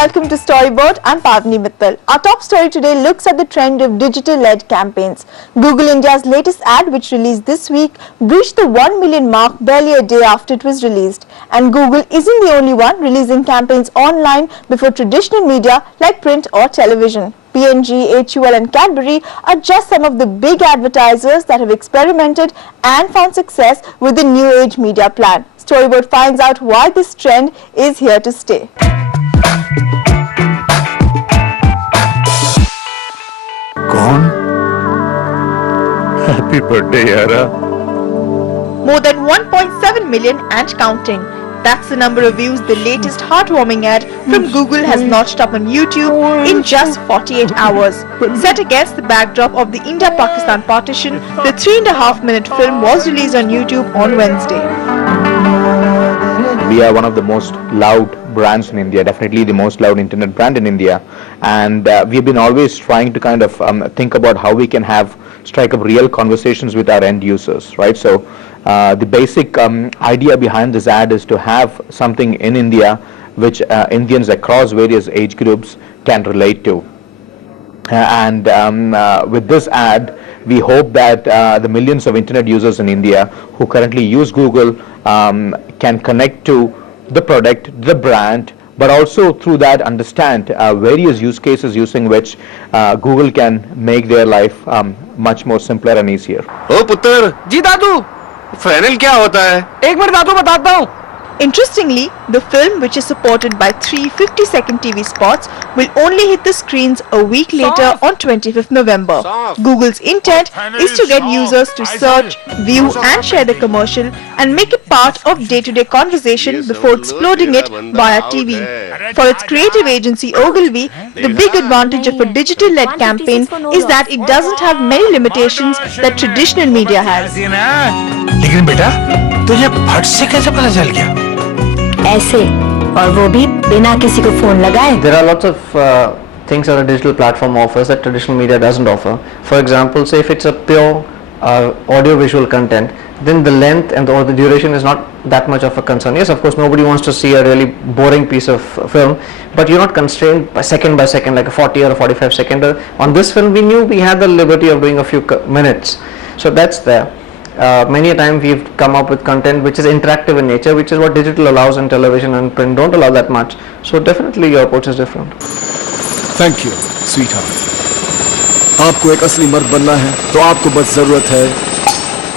welcome to StoryBoard. I'm Pavni Mittal. Our top story today looks at the trend of digital-led campaigns. Google India's latest ad, which released this week, breached the 1 million mark barely a day after it was released. And Google isn't the only one releasing campaigns online before traditional media like print or television. P&G, HUL and Cadbury are just some of the big advertisers that have experimented and found success with the new age media plan. StoryBoard finds out why this trend is here to stay. Gone? Happy birthday, Yara. More than 1.7 million and counting. That's the number of views the latest heartwarming ad from Google has notched up on YouTube in just 48 hours. Set against the backdrop of the India-Pakistan partition, the 3.5-minute film was released on YouTube on Wednesday. We are one of the most loud brands in India, definitely the most loud internet brand in India, and we've been always trying to kind of think about how we can strike up real conversations with our end users, right? So the basic idea behind this ad is to have something in India which Indians across various age groups can relate to. And with this ad, we hope that the millions of internet users in India who currently use Google can connect to the product, the brand, but also through that understand various use cases using which Google can make their life much more simpler and easier. Oh पुत्र जी दादू final क्या होता है एक minute दादू बताता हूँ. Interestingly, the film, which is supported by 3 50-second TV spots, will only hit the screens a week later on 25th November. Google's intent is to get users to search, view and share the commercial and make it part of day-to-day conversation before exploding it via TV. For its creative agency Ogilvy, the big advantage of a digital-led campaign is that it doesn't have many limitations that traditional media has. लेकिन बेटा तुझे फट से कैसे पता चल गया? ऐसे और वो भी बिना किसी को फोन लगाए. There are lots of things that a digital platform offers that traditional media doesn't offer. For example, say if it's a pure audio-visual content, then the length and or the duration is not that much of a concern. Yes, of course, nobody wants to see a really boring piece of film, but you're not constrained by second like a 40 or a 45 second. On this film, we knew we had the liberty of doing a few minutes, so that's there. Many a time we've come up with content which is interactive in nature, which is what digital allows and television and print don't allow that much. So definitely your approach is different. Thank you, sweetheart. आपको एक असली मर्द बनना है तो आपको बस जरूरत है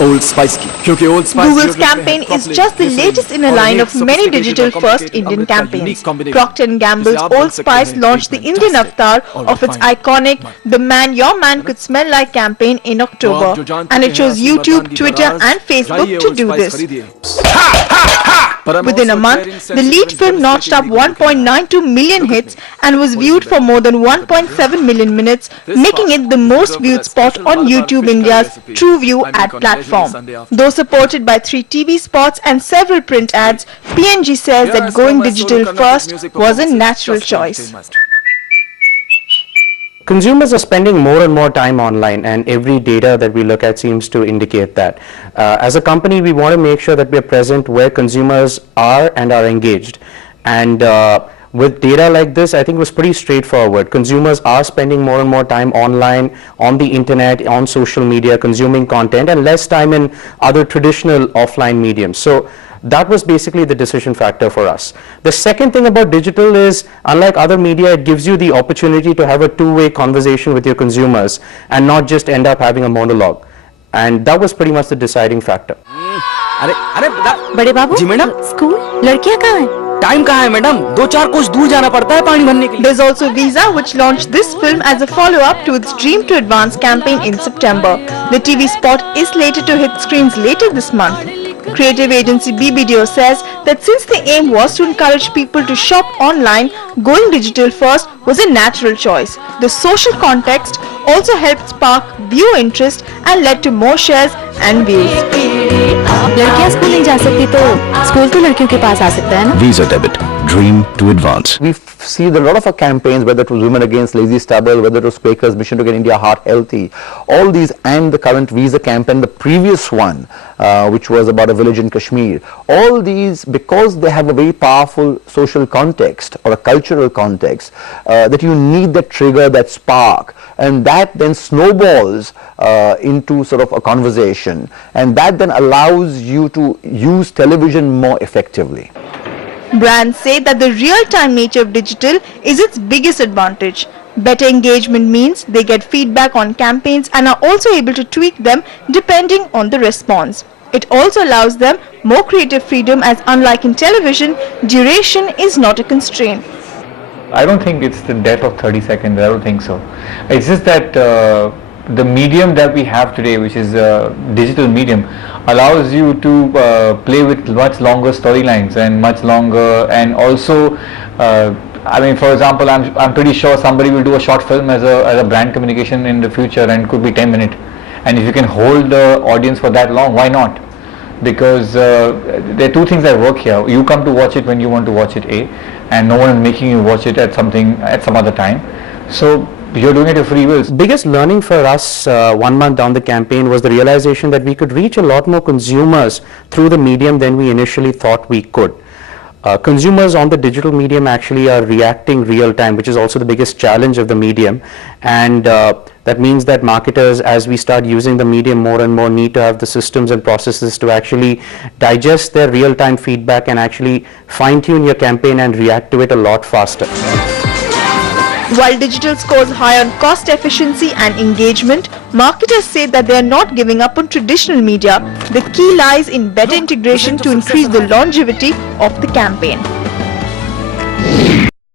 Old Spice की, क्योंकि Old Spice Google's campaign is just the latest in a line of many digital-first Indian campaigns. Procter & Gamble's Old Spice launched the Indian avatar of its iconic "The Man Your Man Could Smell Like" campaign in October, and it chose YouTube, Twitter and Facebook to do this. Within a month, the lead film notched up 1.92 million hits and was viewed for more than 1.7 million minutes, making it the most viewed spot on YouTube India's TrueView ad platform. Though supported by 3 TV spots and several print ads, P&G says that going digital first was a natural choice. Consumers are spending more and more time online, and every data that we look at seems to indicate that. As a company, we want to make sure that we are present where consumers are and are engaged. And with data like this, I think it was pretty straightforward. Consumers are spending more and more time online, on the internet, on social media, consuming content, and less time in other traditional offline mediums. So that was basically the decision factor for us. The second thing about digital is, unlike other media, it gives you the opportunity to have a two-way conversation with your consumers and not just end up having a monologue. And that was pretty much the deciding factor. बड़े बाबू जी madam school लड़कियां कहाँ हैं? Time कहाँ है madam? 2-4 कोस दूर जाना पड़ता है पानी भरने के लिए. There's also Visa, which launched this film as a follow-up to its Dream to Advance campaign in September. The TV spot is slated to hit screens later this month. Creative agency BBDO says that since the aim was to encourage people to shop online, going digital first was a natural choice. The social context also helped spark viewer interest and led to more shares and views. लड़कियां school नहीं जा सकती तो school तो लड़कियों के पास आ सकता है ना? Visa debit. Dream to advance. We see a lot of our campaigns, whether it was Women Against Lazy Stubble, whether it was Quakers Mission to Get India Heart Healthy, all these, and the current visa campaign, the previous one, which was about a village in Kashmir, all these, because they have a very powerful social context or a cultural context, that you need that trigger, that spark, and that then snowballs into sort of a conversation, and that then allows you to use television more effectively. Brands say that the real-time nature of digital is its biggest advantage. Better engagement means they get feedback on campaigns and are also able to tweak them depending on the response. It also allows them more creative freedom, as unlike in television, duration is not a constraint. I don't think it's the death of 30 seconds, I don't think so. It's just that the medium that we have today, which is digital medium, allows you to play with much longer storylines and much longer, and also I mean, for example, I'm pretty sure somebody will do a short film as a brand communication in the future, and could be 10 minutes, and if you can hold the audience for that long, why not? Because there are two things that work here. You come to watch it when you want to watch it, and no one is making you watch it at some other time, so you're doing it at free will. Biggest learning for us 1 month down the campaign was the realization that we could reach a lot more consumers through the medium than we initially thought we could. Consumers on the digital medium actually are reacting real time, which is also the biggest challenge of the medium, and that means that marketers, as we start using the medium more and more, need to have the systems and processes to actually digest their real time feedback and actually fine tune your campaign and react to it a lot faster. While digital scores high on cost efficiency and engagement, marketers say that they are not giving up on traditional media. The key lies in better integration to increase the longevity of the campaign.